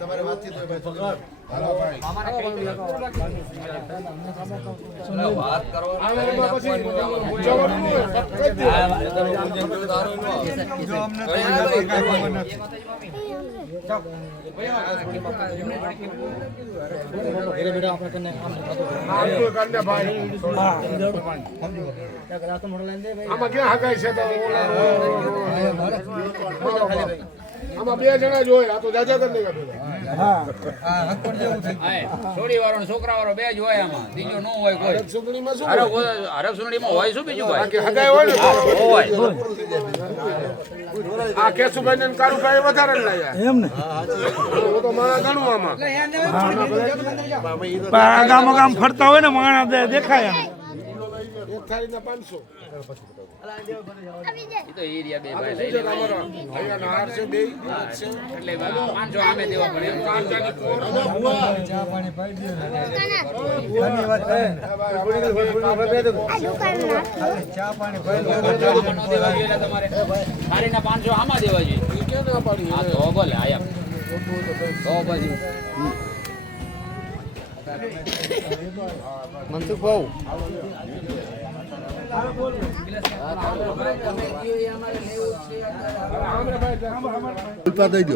તમારે વાતચીત હોય ભાઈ. હાલો ભાઈ. વાત કરવાની આમાં ક્યાં હગાઈ છે? આમાં બે જણા જ હોય. આ તો જાજા કરી છોડી વાળો ને છોકરા વાળો બે જ હોય આમાં, બીજો ન હોય કોઈ. સુગણીમાં શું હરક સુંદડીમાં હોય શું બીજું ભાઈ? બાકી હગાઈ હોય ને હોય. આ કેશુભાઈ ને કારુભાઈ વધારે જ લાયા એમ ને હું તો મારા ગણું આમાં ગામ ગામ ફરતા હોય ને માણા દેખાય એમ. એક થાળીના 500 ઈ તો એરિયા બે ભાઈ લઈ લેવા. અહીંયા નાર છે બે એટલે 500 આમે દેવા પડે એમ. નો દેવા જોઈએ એટલે તમારે થાળીના 500 આમાં દેવા જોઈએ. હા તો ભલે આયા તો પછી મનસુખ ભાઉ દઈ દો.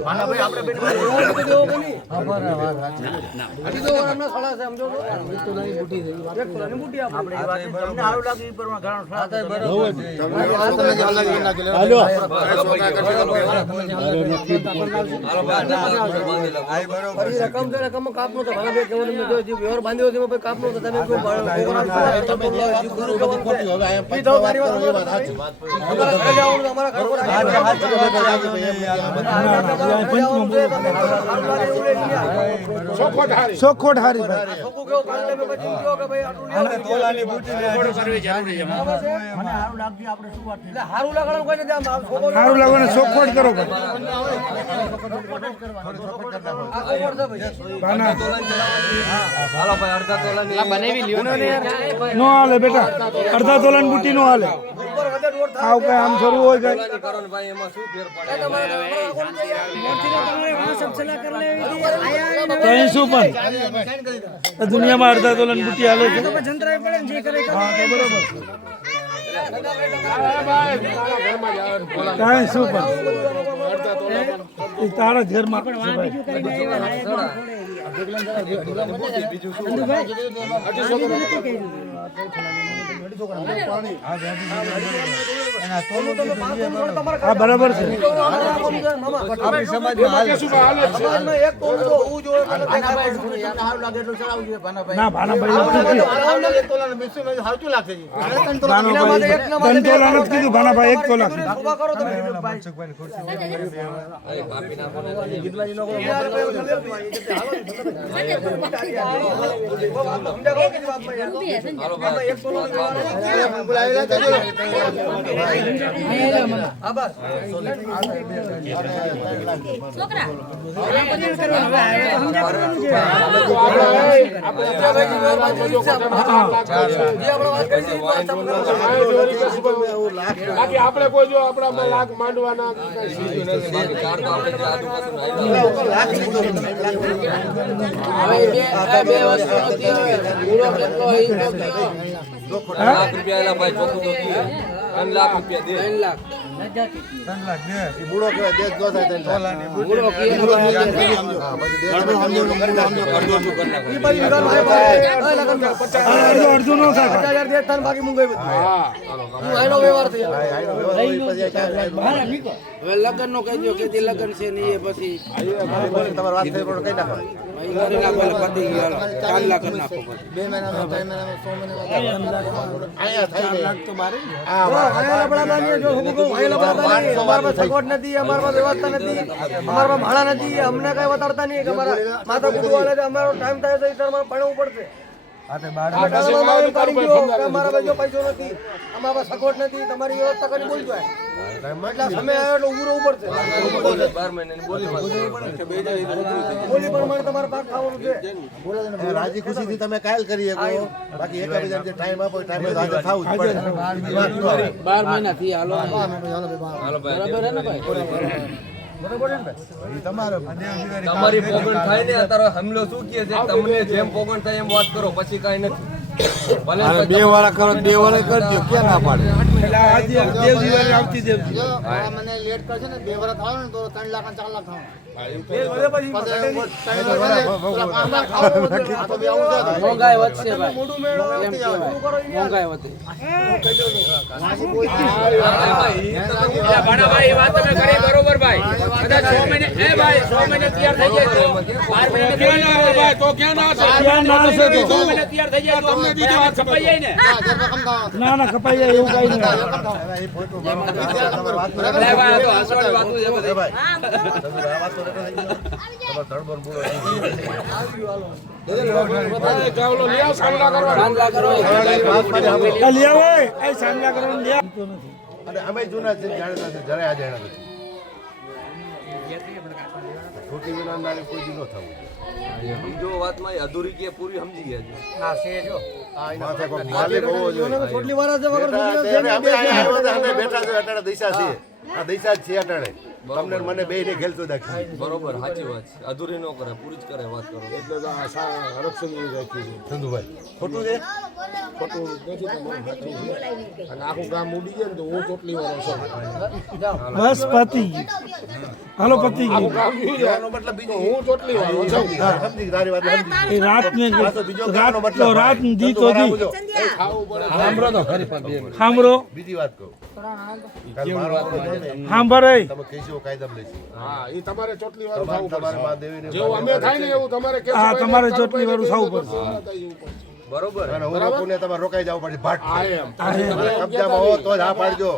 ચોખ્ખોટ હારી ભાઈ. સારું લાગે ને ચોખ્ખોટ કરો નો હાલે બેટા, અડધા તોલા ની બુટી નો હાલે. આવ કઈ આમ શરૂ હોય કઈ શું પણ દુનિયામાં અડધા તોલા ની બુટી હાલે છે. હા તો બરોબર. કાંઈ શું પણ તારા ઘરમાં હા બરાબર છે. ના ભાનાભાઈ કીધું ભાનાભાઈ 1 તોલા બાકી આપણે કોઈ જો આપણા લાખ માંડવાના લાખ રૂપિયા ભાઈ ચોખ્ખું તો 3 લાખ રૂપિયા દે. 3 લાખ બુડો કહેવાય દેશ જો થાય તને બુડો કે અડધું નો થાય. હવે લગન નો કહી દો કે લગન છે ને એ પછી તમારે વાત થઈ પણ કઈ નાખો. 4 લાખ કરી નાખો. 2 મહિનામાં 3 મહિનામાં 6 મહિનામાં આયા થાય તો મારે સગવડ નથી, અમારા વ્યવસ્થા નથી, અમારા ભાડા નથી, અમને કઈ વતાડતા નહીં કે અમારા માતા કુટુંબ વાળા છે, અમારો ટાઈમ થાય તો અમારે ભણવું પડશે. અમારા બાજુ પૈસો નથી, અમારા સગવડ નથી, તમારી વ્યવસ્થા કરી બોલજો. એટલા સમય આવ્યો એટલે ઉભું રહેવું પડશે. 12 મહિનાની બોલી બોલી પ્રમાણે તમારે પાક ખાવાનું છે. રાજી ખુશીથી તમે કાયલ કરી શકો. બાકી એકબીજાને જે ટાઈમ આપો ટાઈમ આજે થાવું જ પડે. 12 મહિના થી હાલો ભાઈ. તમારી પોગણ થાય ને અત્યારે હમલો શું કહે છે તમને જેમ પોગણ થાય એમ વાત કરો પછી કાંઈ નથી ભલે બે વાળા કરો 2 વાળા કરજો ક્યાં ના પાડે દેવજી વાળી આવતી દેવજી મને લેટ કરશે ને 2 વર્ષ થાય ને તો 3 લાખ 4 લાખ થાય મોંઘાઈ વધશે ભાઈ એમ કહેવાય મોંઘાઈ વધે ભાઈ વાત તમે કરી બરોબર ભાઈ કદાચ 6 મહિને એ ભાઈ 6 મહિને તૈયાર થઈ જાય તો 12 મહિને ભાઈ તો ક્યાં ના છે? ક્યાં ના છે તો 6 મહિને તૈયાર થઈ જાય તો તમને દીધા છપાઈ જાય ને ના ના કપાઈ જાય એવું કઈ નહીં લે ભાઈ આ તો હસવાની વાતો છે બધી ભાઈ વાત તો રેટો થઈ ગયો તમારો ધડબન બુડો ભાઈ ચાવલો લઈ આવ સાંભળા કરવા. કાંદલા કરો લે ઓય એ સાંગલા કરો લે તો નથી અને અમે જૂના છે જાણતા છે જરાય આ જાણ્યા નથી ખોટી વિના મારે કોઈ દી ન થવું બીજો વાતમાં એ અધૂરી કે પૂરી સમજી ગયા છે માથે કોઈ માલિક હોવો જોઈએ કેટલી વાર છે વગર અમે અહીંયા બેઠા છે અટાણે દિશા છે આ દિશા જ છે અટાણે તમને ને મને બેયને ખેલતો દાખી બરોબર સાચી વાત છે અધૂરી ન કરે પૂરી જ કરે વાત કરો એટલે તો આ રક્ષણ રાખ્યું છે. ચંદુભાઈ ખોટું છે ખોટું નથી તો બહુ સાચું છે. અને આખું ગામ ઉડી જાય ને તો હું ચોટલી વાળો છું. બસ પતી ગયું હાલો પતી ગયું ગામ ઉડી જાય એનો મતલબ તો બીજો હું ચોટલી વાળો છું. સમજી તારી વાત સમજી એ રાત ને આ તો બીજો રાત કહેવાનો તો મતલબ રાત દી તો દી ખાવું પડે. સાંભળો બીજી વાત કહું કાલ મારો વારો છે ને, સાંભળે તમે કહેશો કાયદા લેશો હા એ તમારે ચોટલી વાળું ખાવું તમારે પડશે. મા દેવીને જેવું અમે થાય ને એવું તમારે હા, તમારે ચોટલી વાળું ખાવું પડશે. બરોબર અને હું લોકોને તમારે રોકાઈ જવું પડશે ભાટ હા એમ મારા કબજામાં હો તો જ હા પાડજો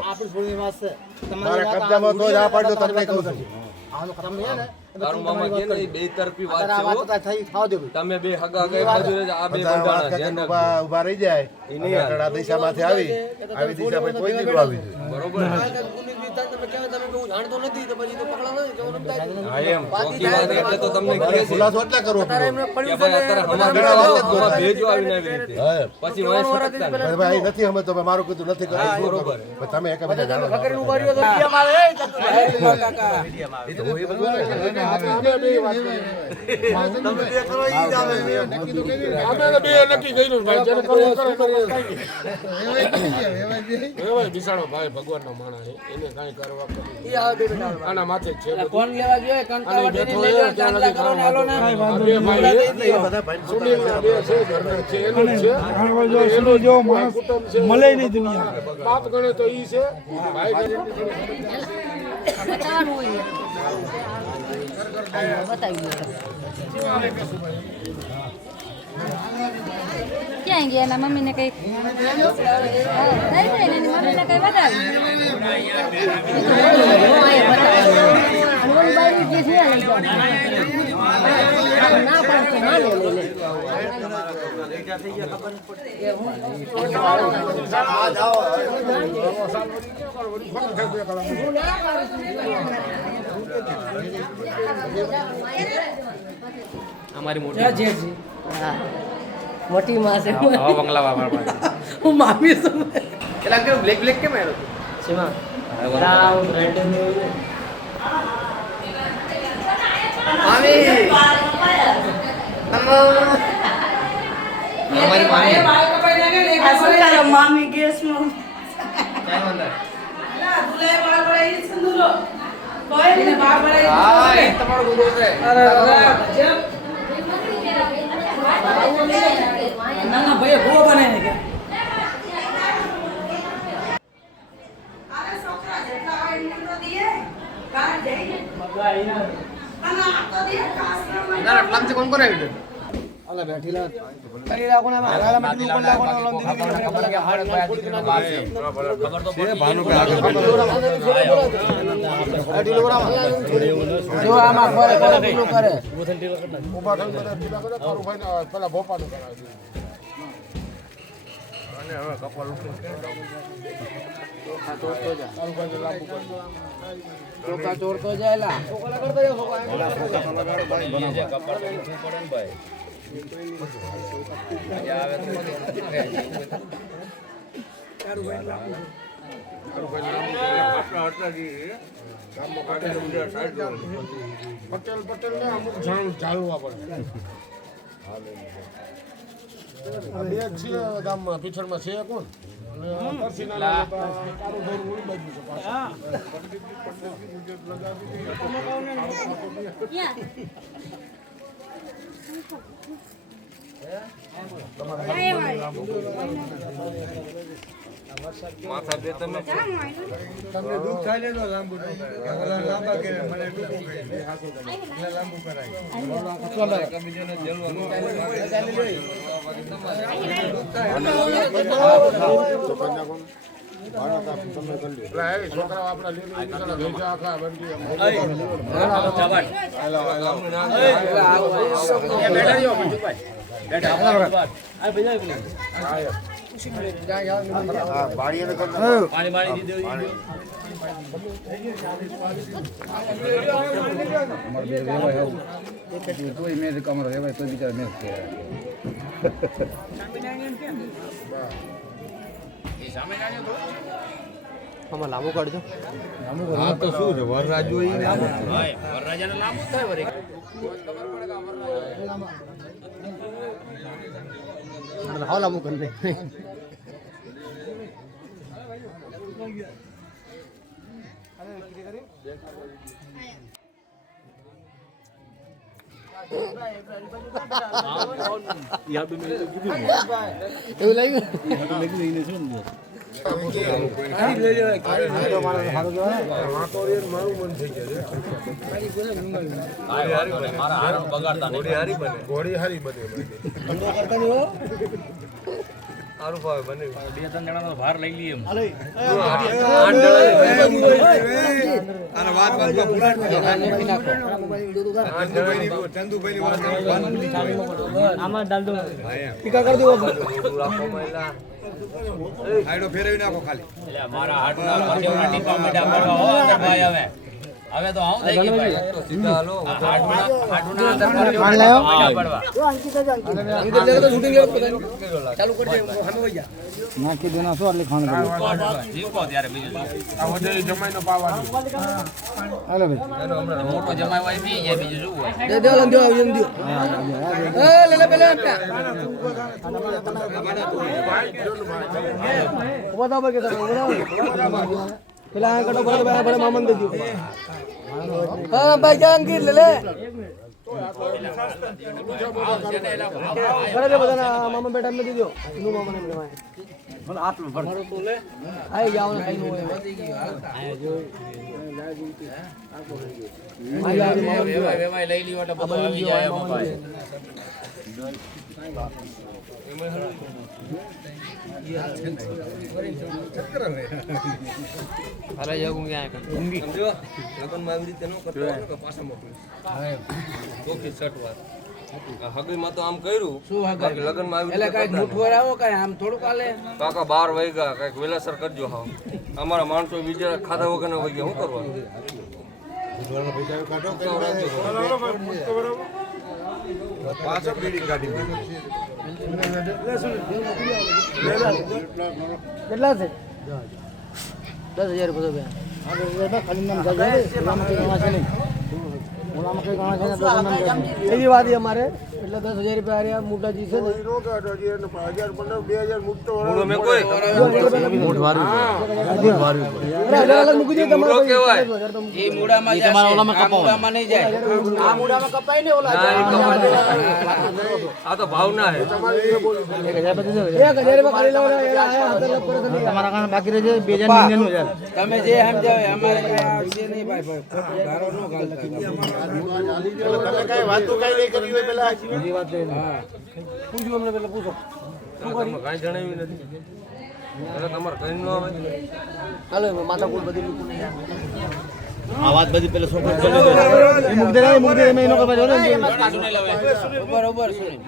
મારા કબજામાં તો જ હા પાડજો તમને કહું છું તારું મામા કે ને બે તરફી વાત છે હો. થઈ ખાવ દે તમે બે હગા ગઈ બાજુ રહે આ બે બધા વાત બંધાણા કરતા ધ્યાન રાખજો. ઊભા રહી જાય એ નહીં અને આ દિશામાંથી આવી દિશા પછી કોઈ દીધું આવી જોઈએ બરોબર જાણતો નથી તો પછી તો પકડા નથી કેવું નથી હા એમ ચોખ્ખી વાત એટલે તો તમને કહે છે ખુલાસો એટલે કરવો પડે કે ભાઈ અત્યારે હમણાં ભેજો આવીને આવી રીતે હા પછી વાંસ ફટકતા ને. ભાઈ નથી અમે તો મારું કીધું નથી કરવું બરોબર. પણ તમે એકબીજા જાણો છો. અમે બે વાત કરી. અમે તો બે નક્કી કર્યું ભાઈ જેને કરવું એ કરે તો કાંઈ નહીં. એ ભાઈ બિસાડો ભાઈ ભગવાનનો માણસ છે. એને કાંઈ કરવા કરી આના માથે જ છે બધું. કોણ લેવા ગયો કંકાવટી ને લઈ લો કાંદલા કરો ને હાલો ને આ બે ભાઈ એક ને બધા ભાઈ સુનીલના બે છે ઘરના છે એનું જ છે જાણવા જો સુનો જો માણસ કુટુંબ છે મળે નહીં દુનિયા બાપ ગણે તો ઈ છે ભાઈ ગણે ક્યાં ગયા એના મમ્મીને કઈ નહીં એની મમ્મીને કઈ બતાવી ના પાડતો ના લે લઈ અમારી મોટી મોટી માં છે હા બંગલા વાળા પાસે હું મામી છું પેલા કે બ્લેક બ્લેક કેમ આવ્યો શેમાં રાઉન્ડ રેડ મામી અમારી મામી મામી ગેસમાં હા એ તમારો ગુરુ છે ના ભાઈ ગો બનાવીને કે ના આટલામથી કોણ કોણ આવ્યું અલા બેઠીલા કરી રાખો ને હાલા માં દીકરી કોણ લાગો ને લમ દીકરી ખબર કે હાડ જો આમાં ફરે ફરે પેલું કરે ઉભા થઈને બધા ઢીલા કરે તારું ભાઈને પેલા ભોપાનું કરાવી દીધું. અને હવે કપાળ ઉપર તારું ભાઈને લાંબુ કરી દો. ચોકા ચોર તો જાયલા પટેલ ને અમુક જાણવું ચાલવા પડે. આ બે જ છે ગામમાં, પીછળમાં છે કોણ? અને પરસીના કાળું ધોરું ઉડી બાજુ છે પાછળ. માથા બે તમે તમને દુઃખ થાય ને તો લાંબુ ન કરાય. ઓલા લાંબા કરે મને ટૂંકું કરી દે. એટલે લાંબુ કરાય. બીજોને જેલવાનું છોકરાઓ આપણા લીલી ભેજા આખા બંડી લાંબુ કાઢજો. હા તો શું છે વરરાજો ઈ લાંબુ વરરાજાને લાંબુ થાય વળી. હાવ લાંબુ કરી દે. એવું લાગ્યું. મારા હાથ બગાડતા નહીં. ઘોડી હારી બને. સારું ભાવે બને. 2-3 જણાનો ભાર લઈ લઈએ એમ. અને વાત વાતમાં પુરાણ ચંદુભાઈ આમાં ડાલ દો. ટીકા કરી દો. આઈડો ફેરવી નાખો ખાલી. એટલે મારા હાથના પરસેવના ટીપા માંડ્યા પડવા હો અંદર ભાઈ હવે તો આવું થઈ ગયું ભાઈ. તો સીધા હાલો. હાથના અંદર પરસેવના ટીપા પડવા. ચાલુ કરી દે. સામે વઈ જા. નાખી દેના શું એટલે ખાણ કરી. જીવો ત્યારે બીજું આ વધેલી જમાઈનો પાવાની. હાલો ભાઈ. મોટો જમાય હોય પી જાય બીજું શું હોય. દે દે લન દે એમ દે. એ લે લે પેલે આપતા. ઉભા થા કે તમે પેલા આ કટો ભરે ભરે મામન દે દો. હા ભાઈ જહાંગીર લે લે. ભરે દે બધા મામન બેટા એમને દીધો. નું મામન એમને ભાઈ. મને આટલું ભર તો લે. આઈ જાવ ને કઈ નો હોય. વેવાય લઈ લીધો તો બધું આવી જાય એમાં ભાઈ. અરે જવું ક્યાં ઊંઘી. સમજો લગનમાં આવી રીતે ન કરતો હોય કે પાછા મોકલું. ચોખ્ખી સટવાર. હગીમાં તો આમ કર્યું. બાકી લગનમાં આવી રીતે કરતા નહીં. આવો કઈ આમ થોડુંક આલે. કાકા 12 વાગ્યા કઈક વેલાસર કરજો. હા અમારા માણસો બીજા ખાધા વગરના હોય ગયા શું કરવાનું? પાછો બીડી કાઢી કેટલા છે? 10,000 રૂપિયા. એવી વાત છે અમારે એટલે 10,000 રૂપિયા હાર્યા મોટાજી છે ને નો કાઢો જે 1000 15 2000 મૂકતો મૂળો મેં કોઈ અલગ મૂકી દે તમારે મૂળો કહેવાય. એ મૂળામાં જાય. આ મૂળામાં નહીં જાય. આ મોઢામાં કપાય ને ઓલા ના, એ કમાલ. આ તો ભાવના હે. 1,000 રૂપિયા ખાલી લાવવાના તમારા કારણે બાકી રહેશે 2,000 તમે જે સમજાવે અમારે કઈ આવશે નહીં ભાઈ ધારો નો ગાલ તમે કઈ વાતો કઈ નહીં કરી હોય પેલા. બીજી વાત હા પૂછ્યું અમને પેલા પૂછો તમે કાંઈ જણાવ્યું નથી. અરે તમારે કઈ ન આવે. હાલો માથા કુલ બધી મૂકું નહીં આ વાત બધી પેલા છોકરા મુક દે મેં એનો કરવા જો ને પાછું નહીં લાવે. બરોબર સુની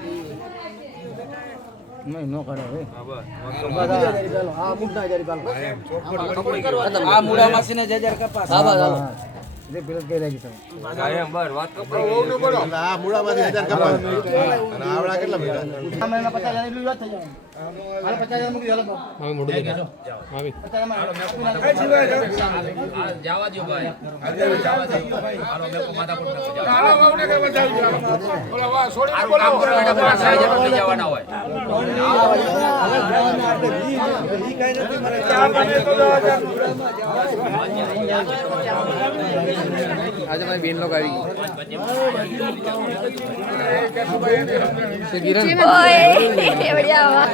નહીં નો કાઢો હે હા બસ. હા મુકતા હજાર આ મૂળામાં છે ને 1000 કપાસ. હા બસ હાલો જે પેલા કઈ લાગી તમે હા એમ બસ વાત કપાઈ. આ મૂળામાંથી 1000 કપાય અને આવડા કેટલા બેટા? આ મહિના 50,000 એટલું વાત થઈ જાય હાલો 50,000 મૂકી દો, હાલો. માવી મોઢું દેખાડો. માવી. 50,000 આ જવા દ્યો ભાઈ હાલો મેકો માથાકૂટ મેકો જાઓ. હાલો વાવને કે બતાવી દો. ઓલા વા છોડીને કામ બોલાવો. કરો એટલે 5,000 જેટલું લઈ જવાના હોય. આજે મારી બેન લોકો આવી ઓય બઢિયા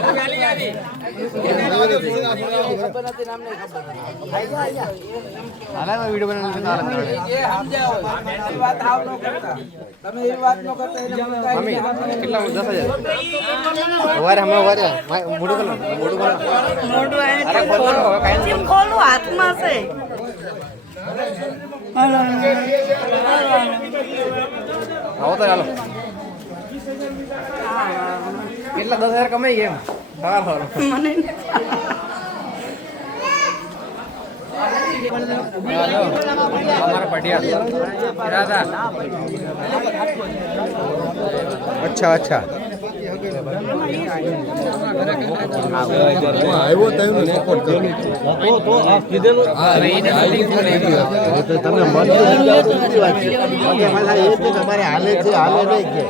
હાલા વિડિયો બનાવીને જે સમજાવો એ વાત આવ ન કરતા તમે એ વાત ન કરતા એને મમ્મી કેટલા 10,000 વારે હમણાં વારે મોઢું કરો ખોલું હાથમાં છે આવો તો ચાલો કેટલા 10,000 કમાઈ ગયા એમ સારું મને हमारा बढ़िया इरादा अच्छा अच्छा આવ્યો તો સપોર્ટ કરો તો આ કીધેલું તમે મન વાત છે તમારે હાલે છે હાલે નહીં કે